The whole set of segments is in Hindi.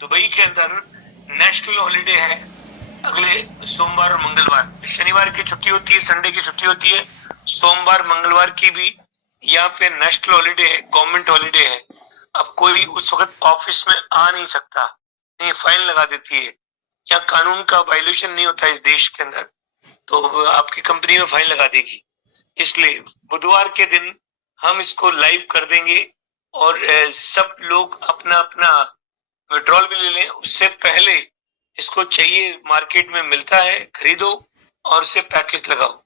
दुबई के अंदर नेशनल हॉलिडे है अगले सोमवार और मंगलवार। शनिवार की छुट्टी होती है, संडे की छुट्टी होती है, सोमवार मंगलवार की भी यहाँ पे नेशनल हॉलिडे है, गवर्नमेंट हॉलिडे है। अब कोई उस वक्त ऑफिस में आ नहीं सकता, नहीं फाइन लगा देती है। यहाँ कानून का वायलेशन नहीं होता इस देश के अंदर, तो आपकी कंपनी में फाइन लगा देगी। इसलिए बुधवार के दिन हम इसको लाइव कर देंगे और सब लोग अपना अपना विड्रॉल भी ले लें। उससे पहले इसको चाहिए, मार्केट में मिलता है, खरीदो और उसे पैकेज लगाओ,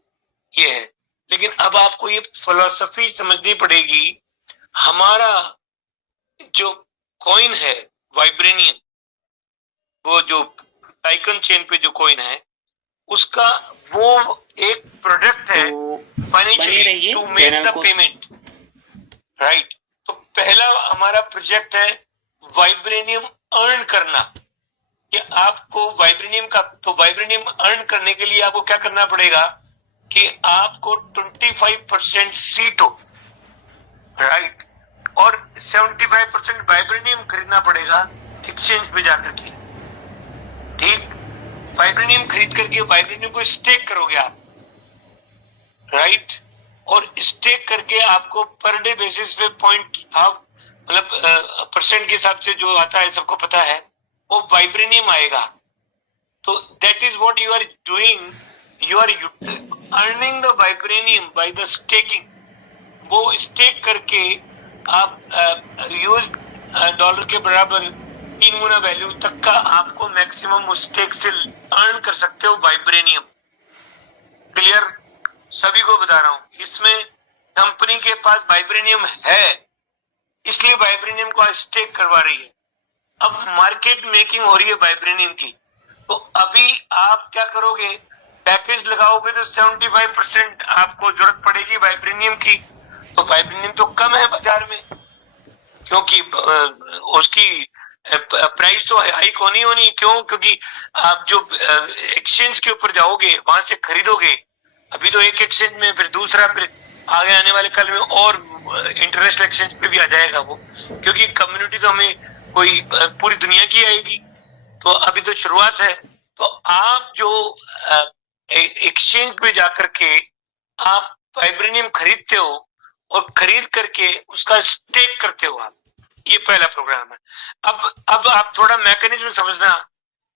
ये है। लेकिन अब आपको ये फिलॉसफी समझनी पड़ेगी। हमारा जो कॉइन है वाइब्रेनियम, वो जो टाइकन चेन पे जो कॉइन है, उसका वो एक प्रोडक्ट है तो financially to make the payment, right. तो पहला हमारा प्रोजेक्ट है वाइब्रेनियम अर्न करना, कि आपको वाइब्रेनियम का, तो वाइब्रेनियम अर्न करने के लिए आपको क्या करना पड़ेगा कि आपको 25% सीट हो, राइट, और 75% वाइब्रेनियम खरीदना पड़ेगा एक्सचेंज पे जाकर के, ठीक। वाइब्रेनियम खरीद करके वाइब्रेनियम को स्टेक करोगे आप, राइट, और स्टेक करके आपको पर डे बेसिस पे पॉइंट हाफ, मतलब परसेंट के हिसाब से जो आता है, सबको पता है, वो वाइब्रेनियम आएगा। तो that is what you are doing, you are earning the vibranium by the staking. वो स्टेक करके आप यूएस डॉलर के बराबर 3 गुना वैल्यू तक का आपको मैक्सिमम उस स्टेक से अर्न कर सकते हो वाइब्रेनियम। क्लियर? सभी को बता रहा हूं, इसमें कंपनी के पास वाइब्रेनियम है, इसलिए वाइब्रेनियम को स्टेक करवा रही है। अब मार्केट मेकिंग हो रही है वाइब्रेनियम की, तो अभी आप क्या करोगे, पैकेज लगाओगे तो 75% आपको जरूरत पड़ेगी वाइब्रेनियम की। तो वाइब्रेनियम तो कम है बाजार में, क्योंकि उसकी प्राइस तो हाइक होनी। क्यों? क्योंकि आप जो एक्सचेंज के ऊपर जाओगे, वहां से खरीदोगे, अभी तो एक एक्सचेंज में, फिर दूसरा, फिर आगे आने वाले कल में और इंटरनेशनल एक्सचेंज पे भी आ जाएगा वो, क्योंकि कम्युनिटी तो हमें कोई पूरी दुनिया की आएगी। तो अभी तो शुरुआत है। तो आप जो एक्सचेंज पे जाकर के आप वाइब्रेनियम खरीदते हो और खरीद करके उसका स्टेक करते हो आप, ये पहला प्रोग्राम है। अब आप थोड़ा मैकेनिज्म समझना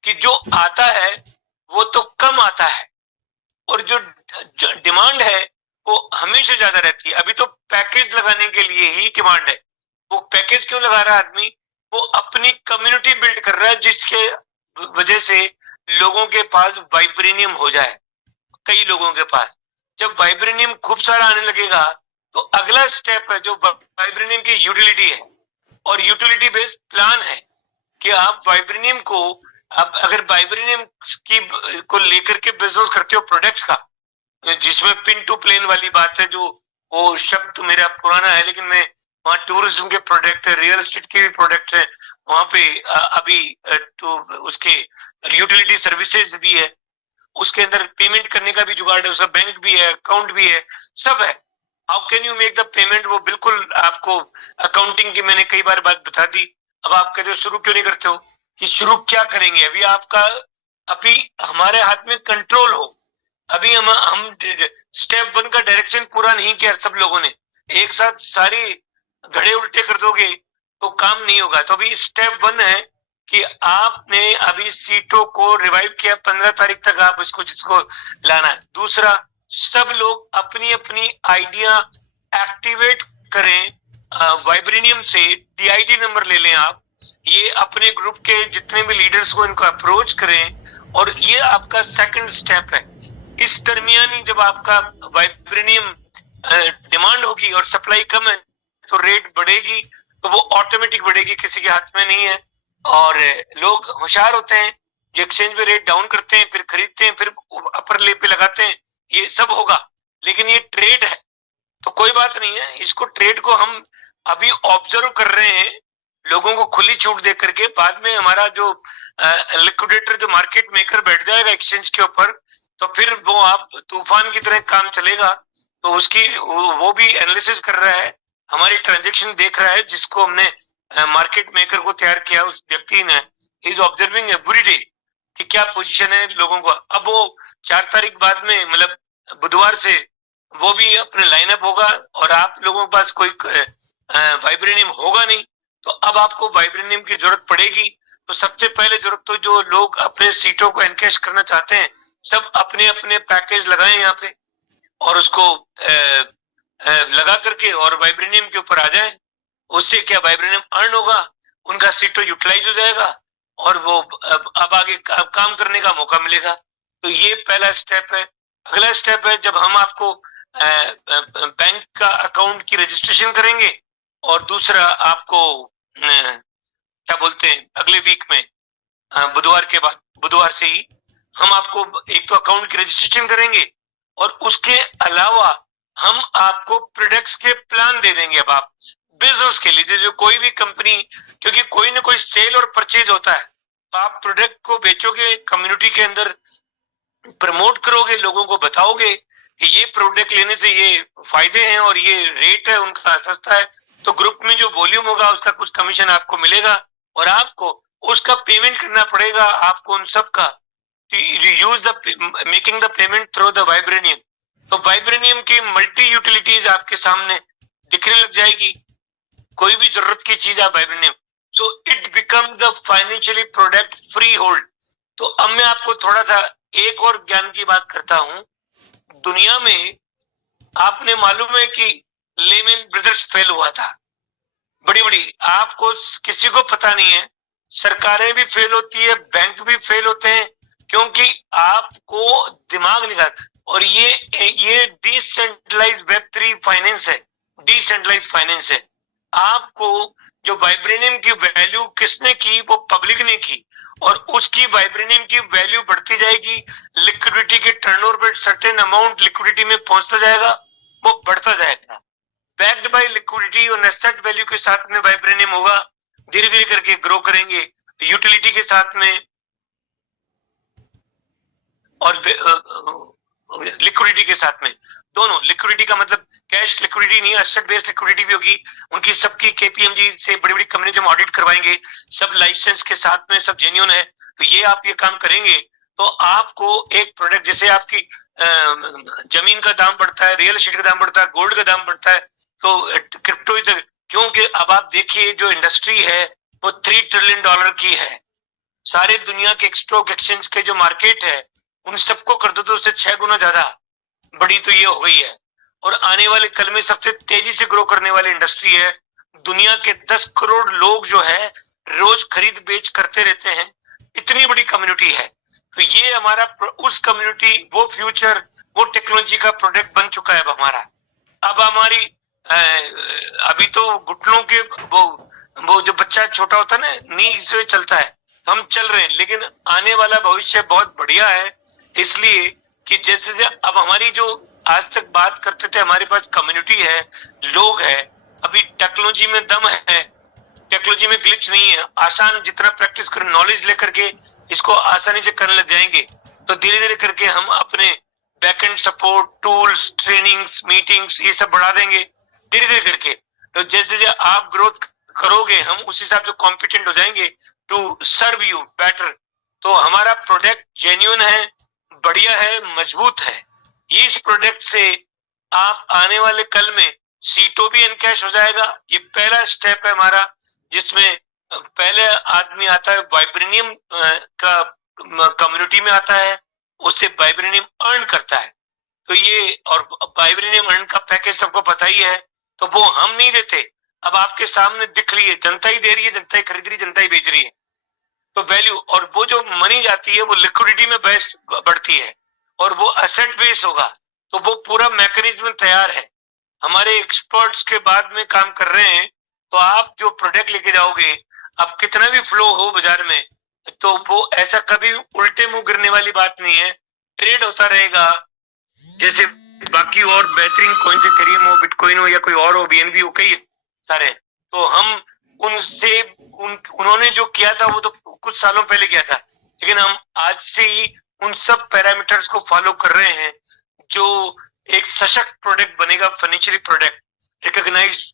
कि जो आता है वो तो कम आता है, और जो डिमांड है वो हमेशा ज्यादा रहती है। अभी तो पैकेज लगाने के लिए ही डिमांड है। वो पैकेज क्यों लगा रहा है आदमी? वो अपनी कम्युनिटी बिल्ड कर रहा है, जिसके वजह से लोगों के पास वाइब्रेनियम हो जाए, कई लोगों के पास। जब वाइब्रेनियम खूब सारा आने लगेगा तो अगला स्टेप है जो वाइब्रेनियम की यूटिलिटी है, और यूटिलिटी बेस्ड प्लान है कि आप वाइब्रेनियम को, आप अगर वाइब्रेनियम की को लेकर के बिजनेस करते हो प्रोडक्ट्स का, जिसमें पिन टू प्लेन वाली बात है, जो वो शब्द मेरा पुराना है, लेकिन मैं वहाँ टूरिज्म के प्रोडक्ट है, रियल एस्टेट के भी प्रोडक्ट है, वहां पे अभी तो उसके यूटिलिटी सर्विसेज भी है, उसके अंदर पेमेंट करने का भी जुगाड़ है, उसका बैंक भी है, अकाउंट भी है, सब है। How can you make the payment, वो बिल्कुल आपको अकाउंटिंग की मैंने कई बार बात बता दी। अब आप कहते हो शुरू क्यों नहीं करते हो, कि शुरू क्या करेंगे, अभी आपका, अभी हमारे हाथ में कंट्रोल हो। अभी हम स्टेप 1 का डायरेक्शन पूरा नहीं किया सब लोगों ने, एक साथ सारी घड़े उल्टे कर दोगे तो काम नहीं होगा। तो अभी स्टेप 1 है कि आपने अभी सीटों को रिवाइव किया, 15 तारीख तक आप इसको, जिसको लाना है। दूसरा, सब लोग अपनी अपनी आइडिया एक्टिवेट करें, वाइब्रेनियम से डीआईडी नंबर ले लें आप, ये अपने ग्रुप के जितने भी लीडर्स को इनको अप्रोच करें, और ये आपका सेकंड स्टेप है। इस दरमियान ही जब आपका वाइब्रेनियम डिमांड होगी और सप्लाई कम है, तो रेट बढ़ेगी, तो वो ऑटोमेटिक बढ़ेगी, किसी के हाथ में नहीं है। और लोग होशियार होते हैं, जो एक्सचेंज पे रेट डाउन करते हैं, फिर खरीदते हैं, फिर अपर ले पे लगाते हैं, ये सब होगा। लेकिन ये ट्रेड है, तो कोई बात नहीं है, इसको ट्रेड को हम अभी ऑब्जर्व कर रहे हैं, लोगों को खुली छूट दे करके। बाद में हमारा जो लिक्विडेटर, जो मार्केट मेकर बैठ जाएगा एक्सचेंज के ऊपर, तो फिर वो आप तूफान की तरह काम चलेगा। तो उसकी वो भी एनालिसिस कर रहा है, हमारी ट्रांजेक्शन देख रहा है, जिसको हमने मार्केट मेकर को तैयार किया, उस व्यक्ति ने इज ऑब्जर्विंग एवरी डे कि क्या पोजीशन है लोगों को। अब वो 4 तारीख बाद में मतलब बुधवार से वो भी अपने लाइनअप होगा और आप लोगों के पास कोई वाइब्रेनियम होगा नहीं, तो अब आपको वाइब्रेनियम की जरूरत पड़ेगी। तो सबसे पहले जरूरत तो जो लोग अपने सीटों को एनकैश करना चाहते हैं सब अपने अपने पैकेज लगाएं यहाँ पे और उसको लगा करके और वाइब्रेनियम के ऊपर आ जाएं। उससे क्या वाइब्रेनियम अर्न होगा, उनका सीटो यूटिलाइज हो जाएगा और वो अब आगे काम करने का मौका मिलेगा। तो ये पहला स्टेप है। अगला स्टेप है जब हम आपको बैंक का अकाउंट की रजिस्ट्रेशन करेंगे और दूसरा आपको क्या बोलते हैं अगले वीक में बुधवार के बाद, बुधवार से ही हम आपको एक तो अकाउंट की रजिस्ट्रेशन करेंगे और उसके अलावा हम आपको प्रोडक्ट्स के प्लान दे देंगे। अब आप बिजनेस के लिए जो कोई भी कंपनी, क्योंकि कोई ना कोई सेल और परचेज होता है, तो आप प्रोडक्ट को बेचोगे, कम्युनिटी के अंदर प्रमोट करोगे, लोगों को बताओगे कि ये प्रोडक्ट लेने से ये फायदे हैं और ये रेट है उनका सस्ता है, तो ग्रुप में जो वॉल्यूम होगा उसका कुछ कमीशन आपको मिलेगा और आपको उसका पेमेंट करना पड़ेगा आपको उन सब का। Use the making the payment through the vibranium. तो वाइब्रेनियम की मल्टी यूटिलिटीज आपके सामने दिखने लग जाएगी। कोई भी जरूरत की चीज आप vibranium, so it become the financially product free hold. तो अब मैं आपको थोड़ा सा एक और ज्ञान की बात करता हूं। दुनिया में आपने मालूम है कि लेमन ब्रदर्स फेल हुआ था, बड़ी बड़ी, आपको किसी को पता नहीं है। सरकारें भी फेल होती है, बैंक भी फेल होते हैं, क्योंकि आपको दिमाग निकाल। और ये डिसेंट्रलाइज वेब3 फाइनेंस है, डिसेंट्रलाइज फाइनेंस है। आपको जो वाइब्रेनियम की वैल्यू किसने की, वो पब्लिक ने की, और उसकी वाइब्रेनियम की वैल्यू बढ़ती जाएगी। लिक्विडिटी के टर्नओवर पे सर्टेन अमाउंट लिक्विडिटी में पहुंचता जाएगा, वो बढ़ता जाएगा। बैक्ड बाय लिक्विडिटी और एसेट वैल्यू के साथ में वाइब्रेनियम होगा, धीरे धीरे करके ग्रो करेंगे यूटिलिटी के साथ में और लिक्विडिटी के साथ में। दोनों, लिक्विडिटी का मतलब कैश लिक्विडिटी नहीं, एसेट बेस्ड लिक्विडिटी भी होगी। उनकी सबकी केपीएमजी से बड़ी बड़ी कंपनी जब ऑडिट करवाएंगे, सब लाइसेंस के साथ में, सब जेन्युइन है, तो ये आप ये काम करेंगे तो आपको एक प्रोडक्ट, जैसे आपकी जमीन का दाम बढ़ता है, रियल एस्टेट का दाम बढ़ता है, गोल्ड का दाम बढ़ता है, तो क्रिप्टो इधर, क्योंकि अब आप देखिए जो इंडस्ट्री है वो $3 ट्रिलियन की है। सारे दुनिया के स्टॉक एक्सचेंज के जो मार्केट है उन सबको कर दो तो उससे 6 गुना ज्यादा बड़ी तो ये हो गई है। और आने वाले कल में सबसे तेजी से ग्रो करने वाली इंडस्ट्री है। दुनिया के 10 करोड़ लोग जो है रोज खरीद बेच करते रहते हैं, इतनी बड़ी कम्युनिटी है। तो ये हमारा उस कम्युनिटी, वो फ्यूचर, वो टेक्नोलॉजी का प्रोडक्ट बन चुका है अब हमारा। अब हमारी अभी तो घुटनों के वो जो बच्चा छोटा होता है ना, नी से चलता है, तो हम चल रहे हैं, लेकिन आने वाला भविष्य बहुत बढ़िया है। इसलिए कि जैसे अब हमारी जो आज तक बात करते थे, हमारे पास कम्युनिटी है, लोग है, अभी टेक्नोलॉजी में दम है, टेक्नोलॉजी में ग्लिच नहीं है। आसान, जितना प्रैक्टिस कर, नॉलेज लेकर के इसको आसानी से करने लग जाएंगे, तो धीरे धीरे करके हम अपने backend support, tools, trainings, meetings, ये सब बढ़ा देंगे धीरे धीरे करके। तो जैसे आप ग्रोथ करोगे, हम उस हिसाब से कॉम्पिटेंट हो जाएंगे टू सर्व यू बेटर। तो हमारा प्रोडक्ट जेन्युइन है, बढ़िया है, मजबूत है। ये इस प्रोडक्ट से आप आने वाले कल में सीटों भी एनकैश हो जाएगा। ये पहला स्टेप है हमारा, जिसमें पहले आदमी आता है वाइब्रेनियम का कम्युनिटी में आता है, उससे वाइब्रेनियम अर्न करता है। तो ये, और वाइब्रेनियम अर्न का पैकेज सबको पता ही है, तो वो हम नहीं देते, अब आपके सामने दिख रही है, जनता ही दे रही है, जनता ही खरीद रही है, जनता ही बेच रही है। तो वैल्यू, और वो जो मनी जाती है वो लिक्विडिटी में बेस्ट बढ़ती है और वो एसेट बेस होगा। तो वो पूरा मैकेनिज्म तैयार है, हमारे एक्सपर्ट्स के बाद में काम कर रहे हैं। तो आप जो प्रोडक्ट लेके जाओगे, अब कितना भी फ्लो हो बाजार में, तो वो ऐसा कभी उल्टे मुंह गिरने वाली बात नहीं है, ट्रेड होता रहेगा जैसे बाकी और बेहतरीन कॉइन से, इथेरियम हो, बिटकॉइन हो, या कोई और हो, बीएनबी हो, कई सारे। तो हम उनसे उन्होंने जो किया था वो तो कुछ सालों पहले किया था, लेकिन हम आज से ही उन सब पैरामीटर्स को फॉलो कर रहे हैं, जो एक सशक्त प्रोडक्ट बनेगा, financially product, recognise,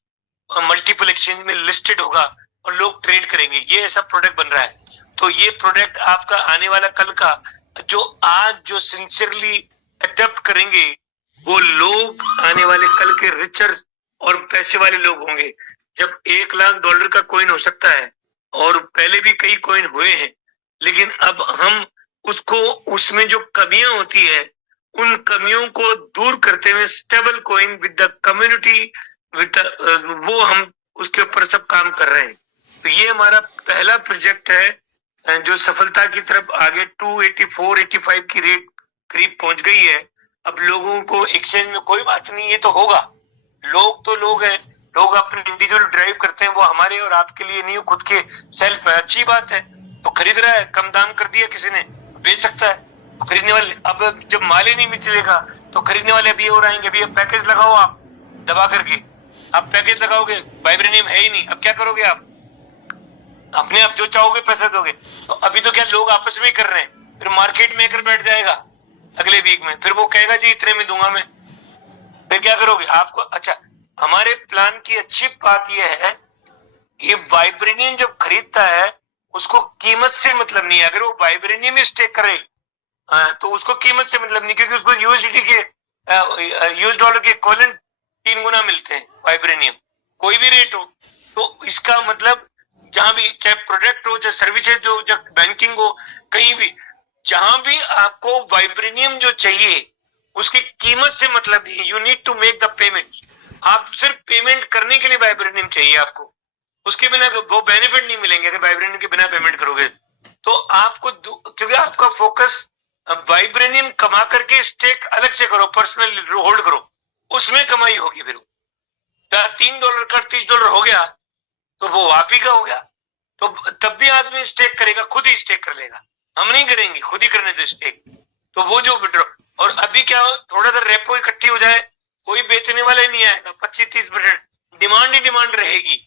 multiple exchange में लिस्टेड होगा, और लोग ट्रेड करेंगे, ये ऐसा प्रोडक्ट बन रहा है। तो ये प्रोडक्ट आपका आने वाला कल का जो आज जो सिंसियरली अडेप्ट करेंगे वो लोग आने वाले कल के रिचर और पैसे वाले लोग होंगे। जब $1 लाख का कॉइन हो सकता है और पहले भी कई कॉइन हुए हैं, लेकिन अब हम उसको उसमें जो कमियां होती है उन कमियों को दूर करते हुए stable coin with the community with वो हम उसके ऊपर सब काम कर रहे हैं। तो ये हमारा पहला प्रोजेक्ट है जो सफलता की तरफ आगे 284-85 की रेट करीब पहुंच गई है। अब लोगों को एक्सचेंज में कोई बात नहीं, ये तो होगा, लोग तो लोग हैं, लोग अपने इंडिविजुअल ड्राइव करते हैं, वो हमारे और आपके लिए नहीं, खुद के सेल्फ है, अच्छी बात है। तो खरीद रहा है, कम दाम कर दिया किसी ने, बेच सकता है। तो खरीदने वाले अब जब माल ही नहीं मिलेगा तो खरीदने वाले अभी और आएंगे, अभी पैकेज लगाओ आप दबा करके, आप पैकेज लगाओगे, वाइब्रेनियम है ही नहीं, अब क्या करोगे आप? अपने आप जो चाहोगे पैसा दोगे। तो अभी तो क्या लोग आपस में ही कर रहे हैं, फिर मार्केट मेकर बैठ जाएगा अगले वीक में, फिर वो कहेगा जी इतने में दूंगा मैं, फिर क्या करोगे आपको? अच्छा, हमारे प्लान की अच्छी बात यह है, ये वाइब्रेनियम जब खरीदता है उसको कीमत से मतलब नहीं है। अगर वो वाइब्रेनियम ही स्टेक करे तो उसको कीमत से मतलब नहीं, क्योंकि उसको यूएसडी के यूएस डॉलर के इक्विवेलेंट 3 गुना मिलते हैं वाइब्रेनियम, कोई भी रेट हो। तो इसका मतलब जहां भी, चाहे प्रोडक्ट हो, चाहे सर्विसेज हो, चाहे बैंकिंग हो, कहीं भी जहां भी आपको वाइब्रेनियम जो चाहिए उसकी कीमत से मतलब नहीं, you need to make the payment. आप सिर्फ पेमेंट करने के लिए वाइब्रेनियम चाहिए आपको, उसके बिना वो बेनिफिट नहीं मिलेंगे अगर वाइब्रेनियम के बिना पेमेंट करोगे तो आपको, क्योंकि आपका फोकस वाइब्रेनियम कमा करके स्टेक अलग से करो, पर्सनल होल्ड करो, उसमें कमाई होगी। फिर $3 का $30 हो गया तो वो आप ही का हो गया, तो तब भी आदमी स्टेक करेगा, खुद ही स्टेक कर लेगा, हम नहीं करेंगे, खुद ही करने दो स्टेक। तो वो जो विड्रॉ, और अभी क्या हो, थोड़ा सा रेपो इकट्ठी हो जाए, कोई बेचने वाला नहीं आएगा, 25-30% डिमांड ही डिमांड रहेगी,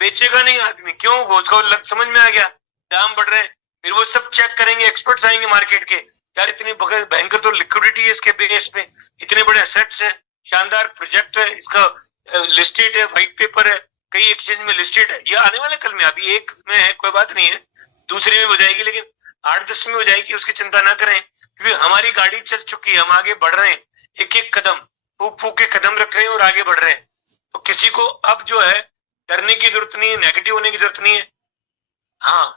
बेचेगा नहीं आदमी, क्यों? उसको समझ में आ गया दाम बढ़ रहे हैं, फिर वो सब चेक करेंगे, एक्सपर्ट्स आएंगे मार्केट के, यार इतनी भयंकर तो लिक्विडिटी है इसके बेस पे, इतने बड़े एसेट्स है, शानदार प्रोजेक्ट है, इसका लिस्टेड है, व्हाइट पेपर है, कई एक्सचेंज में लिस्टेड है, ये आने वाले कल में, अभी एक में है कोई बात नहीं है, दूसरे में हो जाएगी, लेकिन 8-10 में हो जाएगी, उसकी चिंता ना करें, क्योंकि हमारी गाड़ी चल चुकी है, हम आगे बढ़ रहे हैं, एक एक कदम फूक फूक के कदम रख रहे हैं और आगे बढ़ रहे हैं। तो किसी को अब जो है डरने की जरूरत नहीं है, नेगेटिव होने की जरूरत नहीं है। हाँ,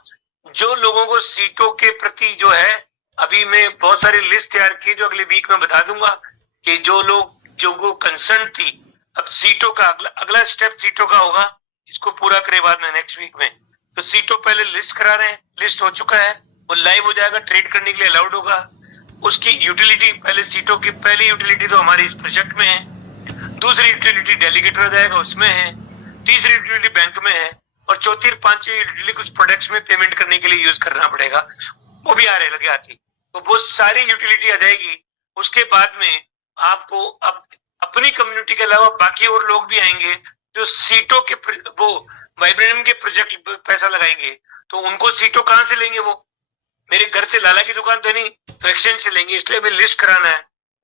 जो लोगों को सीटों के प्रति जो है, अभी मैं बहुत सारी लिस्ट तैयार की जो अगले वीक में बता दूंगा कि जो लोग जो कंसर्न थी, अब सीटों का अगला स्टेप सीटों का होगा, इसको पूरा करे बाद में नेक्स्ट वीक में। तो सीटों पहले लिस्ट करा रहे हैं, लिस्ट हो चुका है, वो लाइव हो जाएगा, ट्रेड करने के लिए अलाउड होगा। उसकी यूटिलिटी, पहले सीटों की पहली यूटिलिटी तो हमारी इस प्रोजेक्ट में है, दूसरी यूटिलिटी डेलीगेट हो जाएगा उसमें है, तीसरी यूटिलिटी बैंक में है, और चौथी और पांचवी यूटिलिटी कुछ प्रोडक्ट्स में पेमेंट करने के लिए यूज करना पड़ेगा, वो भी आ रहे लगे आती, तो वो सारी यूटिलिटी आ जाएगी। उसके बाद में आपको अपनी कम्युनिटी के अलावा बाकी और लोग भी आएंगे जो सीटों के वो वाइब्रेनियम के प्रोजेक्ट पैसा लगाएंगे, तो उनको सीटों कहां से लेंगे? वो मेरे घर से लाला की दुकान तो नहीं, तो एक्सचेंज से लेंगे, इसलिए हमें लिस्ट कराना है।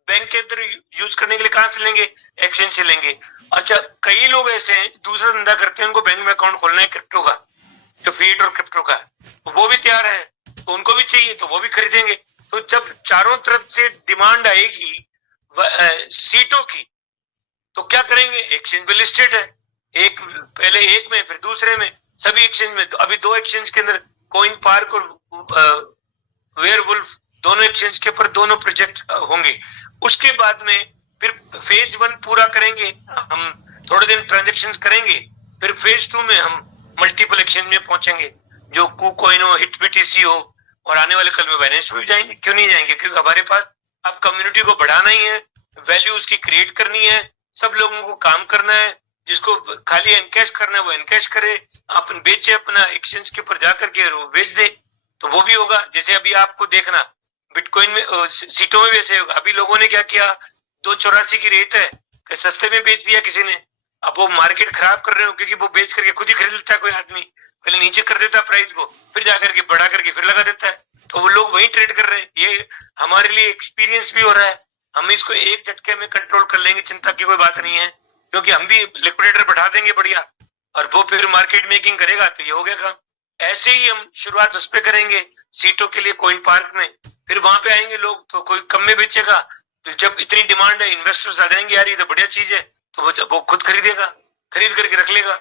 बैंक के अंदर यूज करने के लिए कहां से लेंगे? एक्सचेंज से लेंगे। अच्छा, कई लोग ऐसे हैं दूसरा धंधा करते हैं, उनको बैंक में अकाउंट खोलना है क्रिप्टो का, जो फिएट और क्रिप्टो का, तो वो भी तैयार है, तो उनको भी चाहिए, तो वो भी खरीदेंगे। तो जब चारों तरफ से डिमांड आएगी सीटों की, तो क्या करेंगे? एक्सचेंज पे लिस्टेड है, एक पहले एक में, फिर दूसरे में, सभी एक्सचेंज में। तो अभी 2 एक्सचेंज के अंदर कॉइन पार्क और वेयरवुल्फ, दोनों एक्सचेंज के ऊपर दोनों प्रोजेक्ट होंगे। उसके बाद में फिर फेज 1 पूरा करेंगे, हम थोड़े दिन ट्रांजेक्शन्स करेंगे, फिर फेज 2 में हम मल्टीपल एक्सचेंज में पहुंचेंगे, जो KuCoin हो, HitBTC हो, और आने वाले कल में बाइनेंस भी जाएंगे। क्यों नहीं जाएंगे? क्योंकि हमारे पास अब कम्युनिटी को बढ़ाना ही है, वैल्यू उसकी क्रिएट करनी है, सब लोगों को काम करना है, जिसको खाली एनकैश करना है वो एनकैश करे, आप बेचे अपना एक्सचेंज के ऊपर जाकर के बेच दे, तो वो भी होगा। जैसे अभी आपको देखना बिटकॉइन में सीटों में भी ऐसे होगा। अभी लोगों ने क्या किया, 284 की रेट है, सस्ते में बेच दिया किसी ने, अब वो मार्केट खराब कर रहे हो, क्योंकि वो बेच करके खुद ही खरीद लेता है कोई आदमी, पहले नीचे कर देता है प्राइस को, फिर जाकर के बढ़ा करके फिर लगा देता है, तो वो लोग वही ट्रेड कर रहे हैं। ये हमारे लिए एक्सपीरियंस भी हो रहा है, हम इसको एक झटके में कंट्रोल कर लेंगे, चिंता की कोई बात नहीं है, क्योंकि हम भी लिक्विडेटर बढ़ा देंगे बढ़िया, और वो फिर मार्केट मेकिंग करेगा तो ये हो गया काम। ऐसे ही हम शुरुआत उस पे करेंगे सीटों के लिए कोइन पार्क में, फिर वहां पे आएंगे लोग तो कोई कम में बेचेगा, तो जब इतनी डिमांड है इन्वेस्टर्स आ जाएंगे, यार ये तो बढ़िया चीज है, तो वो खुद खरीदेगा, खरीद करके रख लेगा,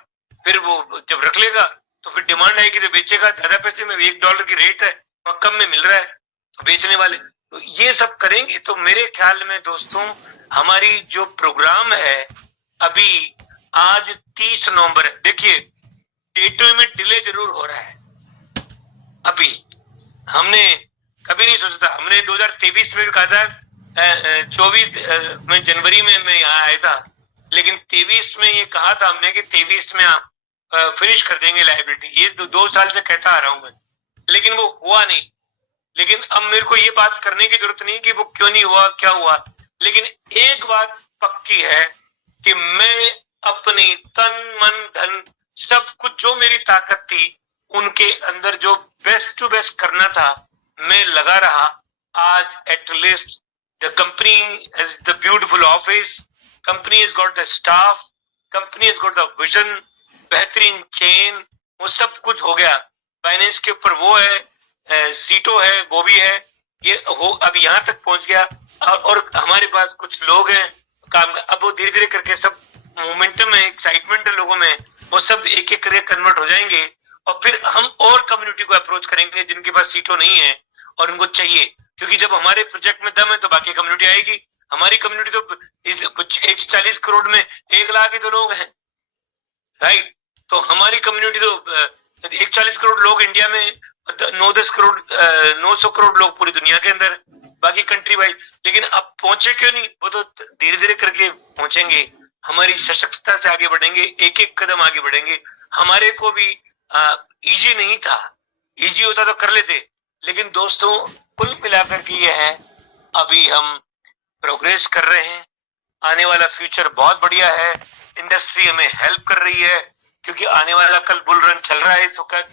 फिर वो जब रख लेगा तो फिर डिमांड आएगी तो बेचेगा, ज्यादा पैसे में, $1 की रेट है और कम में मिल रहा है तो बेचने वाले, तो ये सब करेंगे। तो मेरे ख्याल में दोस्तों हमारी जो प्रोग्राम है अभी, आज 30 नवंबर है, देखिए डेटों में डिले जरूर हो रहा है। अभी हमने कभी नहीं सोचा था, हमने 2023 में भी कहा था 24 में जनवरी में मैं यहाँ आया था, लेकिन 23 में ये कहा था हमने कि 23 में आप फिनिश कर देंगे लाइबिलिटी, ये 2 साल से कहता आ रहा हूं मैं, लेकिन वो हुआ नहीं। लेकिन अब मेरे को ये बात करने की जरूरत नहीं कि वो क्यों नहीं हुआ, क्या हुआ, लेकिन एक बात पक्की है कि मैं अपनी तन मन धन सब कुछ जो मेरी ताकत थी उनके अंदर जो बेस्ट टू बेस्ट करना था मैं लगा रहा। आज at least the company has the beautiful office, company has got the staff, company has got the vision, बेहतरीन चेन, वो सब कुछ हो गया। फाइनेंस के ऊपर वो है, सीटो है, वो भी है, ये हो अब यहाँ तक पहुंच गया। और हमारे पास कुछ लोग हैं काम, अब वो धीरे धीरे करके सब मोमेंटम है, एक्साइटमेंट है लोगों में, वो सब एक एक करके कन्वर्ट हो जाएंगे और फिर हम और कम्युनिटी को अप्रोच करेंगे जिनके पास सीटों नहीं है और उनको चाहिए, क्योंकि जब हमारे प्रोजेक्ट में दम है तो बाकी कम्युनिटी आएगी। हमारी कम्युनिटी तो इस कुछ 140 करोड़ में 1 लाख ही तो लोग हैं, राइट। तो हमारी कम्युनिटी तो 140 करोड़ लोग इंडिया में, 9-10 करोड़ 900 करोड़ लोग पूरी दुनिया के अंदर, बाकी कंट्री वाइज। लेकिन अब पहुंचे क्यों नहीं, वो तो धीरे धीरे करके पहुंचेंगे, हमारी सशक्तता से आगे बढ़ेंगे, एक एक कदम आगे बढ़ेंगे। हमारे को भी इजी नहीं था, इजी होता तो कर लेते, लेकिन दोस्तों कुल मिलाकर के ये है अभी हम प्रोग्रेस कर रहे हैं, आने वाला फ्यूचर बहुत बढ़िया है, इंडस्ट्री हमें हेल्प कर रही है क्योंकि आने वाला कल बुल रन चल रहा है इस वक्त,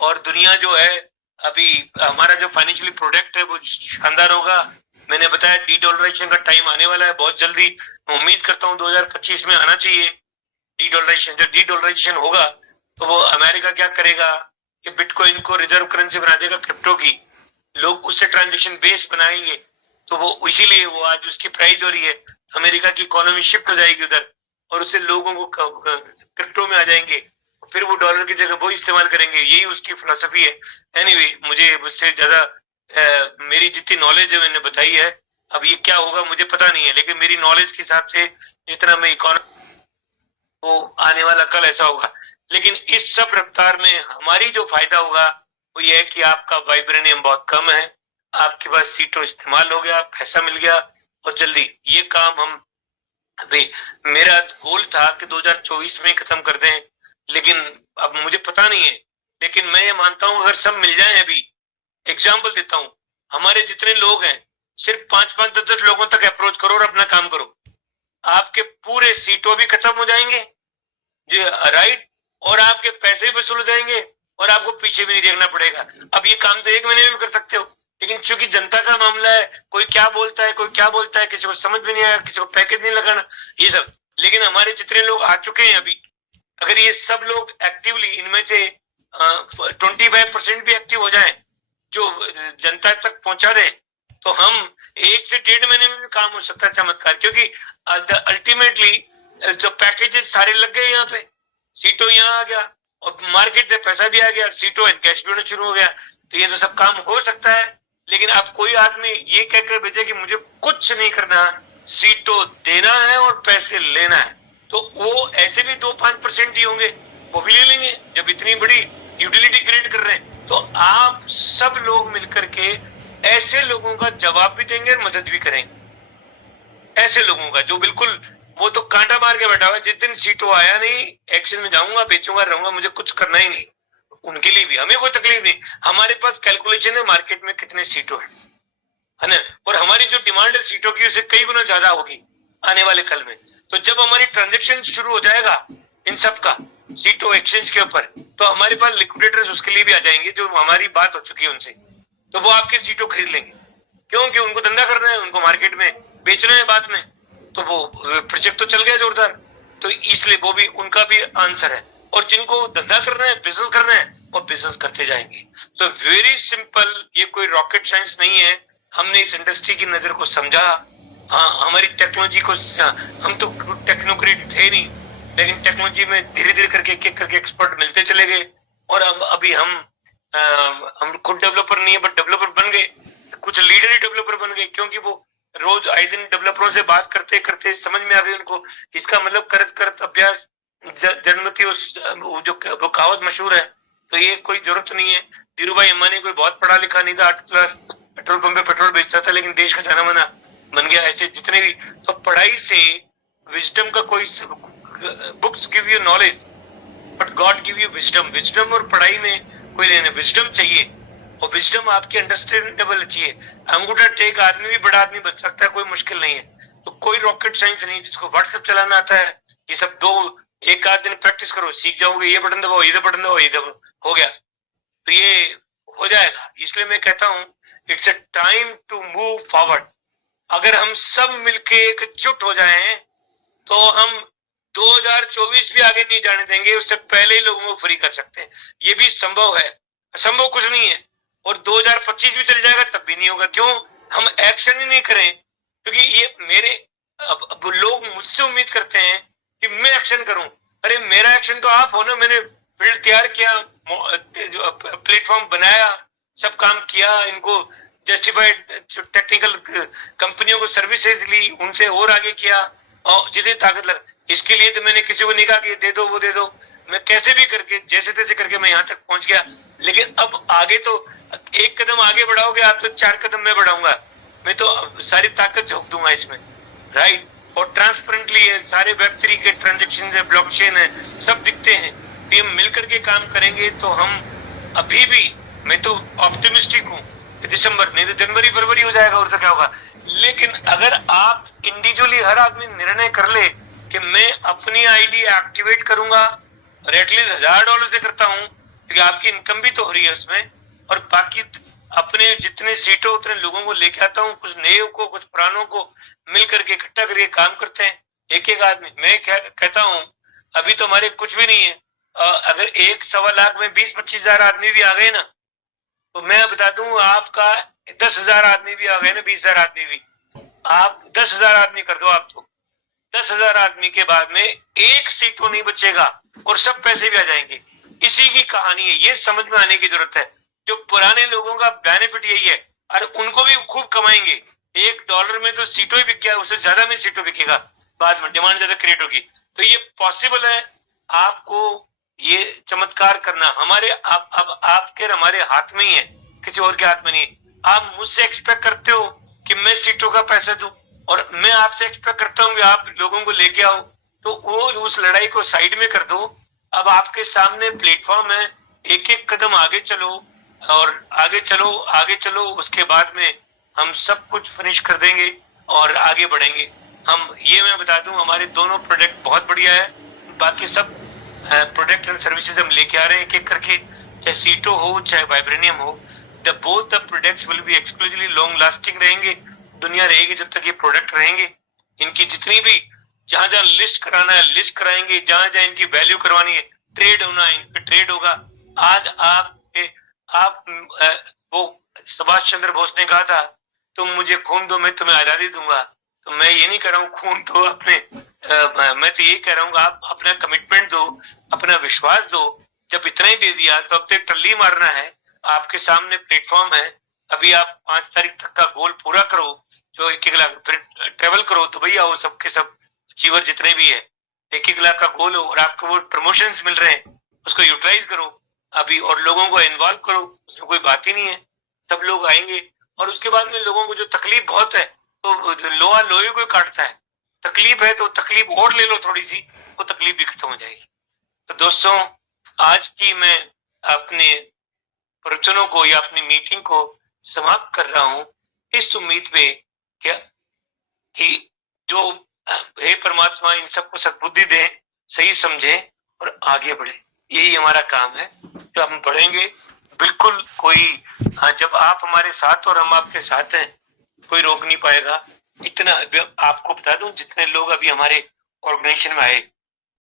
और दुनिया जो है अभी हमारा जो फाइनेंशियली प्रोडक्ट है वो शानदार होगा। मैंने बताया डी डॉलराइजेशन का टाइम आने वाला है बहुत जल्दी, उम्मीद करता हूँ 2025 में आना चाहिए डी डॉलराइजेशन। जब डी डॉलराइजेशन होगा तो वो अमेरिका क्या करेगा कि बिटकॉइन को रिजर्व करेंसी बना देगा क्रिप्टो की, लोग उससे ट्रांजेक्शन बेस बनाएंगे, तो वो इसीलिए वो आज उसकी प्राइस हो रही है, अमेरिका की इकोनॉमी शिफ्ट हो जाएगी उधर और उससे लोगों को क्रिप्टो में आ जाएंगे, फिर वो डॉलर की जगह वो इस्तेमाल करेंगे, यही उसकी फिलॉसफी है। एनीवे मुझे उससे ज्यादा मेरी जितनी नॉलेज है मैंने बताई है, अब ये क्या होगा मुझे पता नहीं है, लेकिन मेरी नॉलेज के हिसाब से जितना मैं इकोनॉमी, वो आने वाला कल ऐसा होगा। लेकिन इस सब रफ्तार में हमारी जो फायदा होगा वो ये है कि आपका वाइब्रेनियम बहुत कम है, आपके पास सीटों इस्तेमाल हो गया, पैसा मिल गया और जल्दी ये काम हम, अभी मेरा गोल था कि 2024 में खत्म कर दें, लेकिन अब मुझे पता नहीं है, लेकिन मैं ये मानता हूं अगर सब मिल जाए। अभी एग्जाम्पल देता हूं, हमारे जितने लोग हैं सिर्फ 5-5, 10-10 लोगों तक अप्रोच करो और अपना काम करो, आपके पूरे सीटों भी खत्म हो जाएंगे जी, राइट, और आपके पैसे भी वसूल हो जाएंगे और आपको पीछे भी नहीं देखना पड़ेगा। अब ये काम तो 1 महीने में कर सकते हो, लेकिन चूंकि जनता का मामला है, कोई क्या बोलता है, कोई क्या बोलता है, किसी को समझ में नहीं आया, किसी को पैकेज नहीं लगाना, ये सब। लेकिन हमारे जितने लोग आ चुके हैं अभी, अगर ये सब लोग एक्टिवली इनमें से 25% भी एक्टिव हो जाए जो जनता तक पहुंचा दे, तो हम 1 से 1.5 महीने में भी काम हो सकता है, चमत्कार। क्योंकि अल्टीमेटली जो पैकेजेस सारे लग गए, यहाँ पे सीटों यहाँ आ गया और मार्केट से पैसा भी आ गया, सीटों कैश भी होना शुरू हो गया, तो ये तो सब काम हो सकता है। लेकिन अब कोई आदमी ये कहकर भेजे कि मुझे कुछ नहीं करना, सीटों देना है और पैसे लेना है, तो वो ऐसे भी 2-5% ही होंगे, वो भी ले लेंगे जब इतनी बड़ी यूटिलिटी क्रिएट कर रहे हैं। तो आप सब लोग मिलकर के ऐसे लोगों का जवाब भी देंगे और मदद भी करेंगे, ऐसे लोगों का जो बिल्कुल वो तो कांटा मार के बैठा हुआ है, जिस दिन सीटों आया नहीं एक्शन में जाऊंगा, बेचूंगा, रहूंगा, मुझे कुछ करना ही नहीं, उनके लिए भी हमें कोई तकलीफ नहीं। हमारे पास कैलकुलेशन है मार्केट में कितने सीटों है ना, और हमारी जो डिमांड है सीटों की उससे कई गुना ज्यादा होगी आने वाले कल में। तो जब हमारी ट्रांजेक्शन शुरू हो जाएगा इन सब का सीटों एक्सचेंज के ऊपर, तो हमारे पास लिक्विडेटर्स उसके लिए भी आ जाएंगे, जो हमारी बात हो चुकी है उनसे, तो वो आपके सीटों खरीद लेंगे, क्योंकि उनको धंधा करना है, उनको मार्केट में बेचना है बाद में, तो वो प्रोजेक्ट तो चल गया जोरदार, तो इसलिए वो भी उनका भी आंसर है। और जिनको धंधा करना है, बिजनेस करना है, वो बिजनेस करते जाएंगे। तो वेरी सिंपल, ये कोई रॉकेट साइंस नहीं है। हमने इस इंडस्ट्री की नजर को समझा, हाँ हमारी टेक्नोलॉजी को, हम तो टेक्नोक्रेट थे नहीं, लेकिन टेक्नोलॉजी में धीरे धीरे करके एक एक करके एक्सपर्ट मिलते चले गए, और अब अभी हम खुद डेवलपर नहीं है बट डेवलपर बन गए, कुछ लीडर ही डेवलपर बन गए, क्योंकि वो रोज आए दिन डेवलपरों से बात करते करते समझ में आ गई उनको। इसका मतलब करत करत अभ्यास जन्मती, वो कहावत मशहूर है। तो ये कोई जरूरत नहीं है। धीरू भाई अंबानी कोई बहुत पढ़ा लिखा नहीं था, 8th क्लास पेट्रोल पंप पे पेट्रोल बेचता था, लेकिन देश का जाना माना बन गया। ऐसे जितने भी, तो पढ़ाई से विजडम का कोई, books give you knowledge but God give you wisdom. Wisdom और पढ़ाई में कोई लेने, विजडम चाहिए, और विजडम आपके अंडरस्टैंडेबल चाहिए। अंगूठा टेक आदमी भी बड़ा आदमी बन सकता है, कोई मुश्किल नहीं है। तो कोई रॉकेट साइंस नहीं। जिसको व्हाट्सएप चलाना आता है, ये सब एक आध दिन प्रैक्टिस करो, सीख जाओगे। ये बटन दबाओ, ये बटन दबाओ, ये दबाओ, हो गया, तो ये हो जाएगा। इसलिए मैं कहता हूं it's a time to move forward. अगर हम सब मिलके एकजुट हो जाएं तो हम 2024 भी आगे नहीं जाने देंगे, उससे पहले ही लोगों को फ्री कर सकते हैं। ये भी संभव है, असंभव कुछ नहीं है। और 2025 भी चल जाएगा तब भी नहीं होगा। क्यों? हम एक्शन ही नहीं करें। क्योंकि ये मेरे, अब लोग मुझसे उम्मीद करते हैं कि मैं एक्शन करूं। अरे मेरा एक्शन तो आप हो ना। मैंने फील्ड तैयार किया, प्लेटफॉर्म बनाया, सब काम किया, इनको जस्टिफाइड टेक्निकल कंपनियों को सर्विसेज ली, उनसे और आगे किया, और जितनी ताकत लग, इसके लिए तो मैंने किसी को नहीं कहा कि दे दो वो दे दो। मैं कैसे भी करके, जैसे तैसे करके मैं यहाँ तक पहुंच गया। लेकिन अब आगे तो एक कदम आगे बढ़ाओगे आप, तो 4 कदम मैं बढ़ाऊंगा। मैं तो सारी ताकत झोंक दूंगा इसमें, राइट। और ट्रांसपेरेंटली है, सारे वेब3 के ट्रांजेक्शन है, ब्लॉकचेन है, सब दिखते हैं। तो ये मिलकर के काम करेंगे तो हम अभी भी, मैं तो ऑप्टिमिस्टिक हूँ, दिसंबर नहीं तो जनवरी फरवरी हो जाएगा, और तो क्या होगा। लेकिन अगर आप इंडिविजुअली हर आदमी निर्णय कर ले कि मैं अपनी आईडी एक्टिवेट करूंगा, और एटलीस्ट $1000 से करता हूँ, क्योंकि आपकी इनकम भी तो हो रही है उसमें, और बाकी अपने जितने सीटों उतने लोगों को लेके आता हूँ, कुछ नए को कुछ पुरानों को मिल करके इकट्ठा करके काम करते हैं। एक एक आदमी, मैं कहता हूँ अभी तो हमारे कुछ भी नहीं है। अगर 1-1.25 लाख में 20-25 हजार आदमी भी आ गए ना, तो मैं बता दूं आपका 10,000 आदमी भी आ गए ना, 20,000 आदमी भी, आप 10,000 आदमी कर दो आप, तो 10,000 आदमी के बाद में एक सीट तो नहीं बचेगा, और सब पैसे भी आ जाएंगे। इसी की कहानी है, ये समझ में आने की जरूरत है। जो पुराने लोगों का बेनिफिट यही है, और उनको भी खूब कमाएंगे। $1 में तो सीटों ही बिक गया, उससे ज्यादा में सीटों बिकेगा, बाद में डिमांड ज्यादा क्रिएट होगी। तो ये पॉसिबल है। आपको ये चमत्कार करना हमारे अब आपके हमारे हाथ में ही है, किसी और के हाथ में नहीं। आप मुझसे एक्सपेक्ट करते हो कि मैं सीटों का पैसा दूं, और मैं आपसे एक्सपेक्ट करता हूं कि आप लोगों को लेके आओ, तो वो उस लड़ाई को साइड में कर दो। अब आपके सामने प्लेटफॉर्म है, एक एक कदम आगे चलो, और आगे चलो आगे चलो, उसके बाद में हम सब कुछ फिनिश कर देंगे और आगे बढ़ेंगे हम। ये मैं बता दूं, हमारे दोनों प्रोडक्ट बहुत बढ़िया है। बाकी सब प्रोडक्ट एंड सर्विसेज हम लेके आ रहे हैं एक एक करके, चाहे सीटो हो चाहे वाइब्रेनियम हो। The both the products will be exclusively long lasting रहेंगे। दुनिया रहेगी जब तक ये प्रोडक्ट रहेंगे। इनकी जितनी भी, जहां जहां लिस्ट कराना है लिस्ट कराएंगे, जहां जहां इनकी वैल्यू करवानी है, ट्रेड होना है इन पे ट्रेड होगा। आज आप वो सुभाष चंद्र बोस ने कहा था, तुम मुझे खून दो मैं तुम्हें आजादी दूंगा। तो मैं ये नहीं कह रहा हूँ खून दो अपने, मैं तो ये कह रहा हूँ आप अपना कमिटमेंट दो, अपना विश्वास दो। जब इतना ही दे दिया तो अब तक टल्ली मारना है। आपके सामने प्लेटफॉर्म है, अभी आप 5 तारीख तक का गोल पूरा करो, जो 1-1 लाख, फिर ट्रेवल करो तो भैया वो सबके सब अचीवर जितने भी है 1-1 लाख का गोल हो, और आपको वो प्रमोशंस मिल रहे हैं, उसको यूटिलाइज करो अभी, और लोगों को इन्वॉल्व करो। उसमें कोई बात ही नहीं है, सब लोग आएंगे। और उसके बाद में लोगों को जो तकलीफ बहुत है, तो लोहा लोहे को काटता है। तकलीफ है तो तकलीफ और ले लो थोड़ी सी, वो तकलीफ भी खत्म हो जाएगी। तो दोस्तों, आज की मैं अपने प्रवचनों को या अपनी मीटिंग को समाप्त कर रहा हूं इस उम्मीद पे कि जो हे परमात्मा इन सबको सद्बुद्धि दे, सही समझे और आगे बढ़े। यही हमारा काम है। जो हम बढ़ेंगे बिल्कुल कोई, जब आप हमारे साथ और हम आपके साथ हैं, कोई रोक नहीं पाएगा। इतना आपको बता दूं, जितने लोग अभी हमारे ऑर्गेनाइजेशन में आए,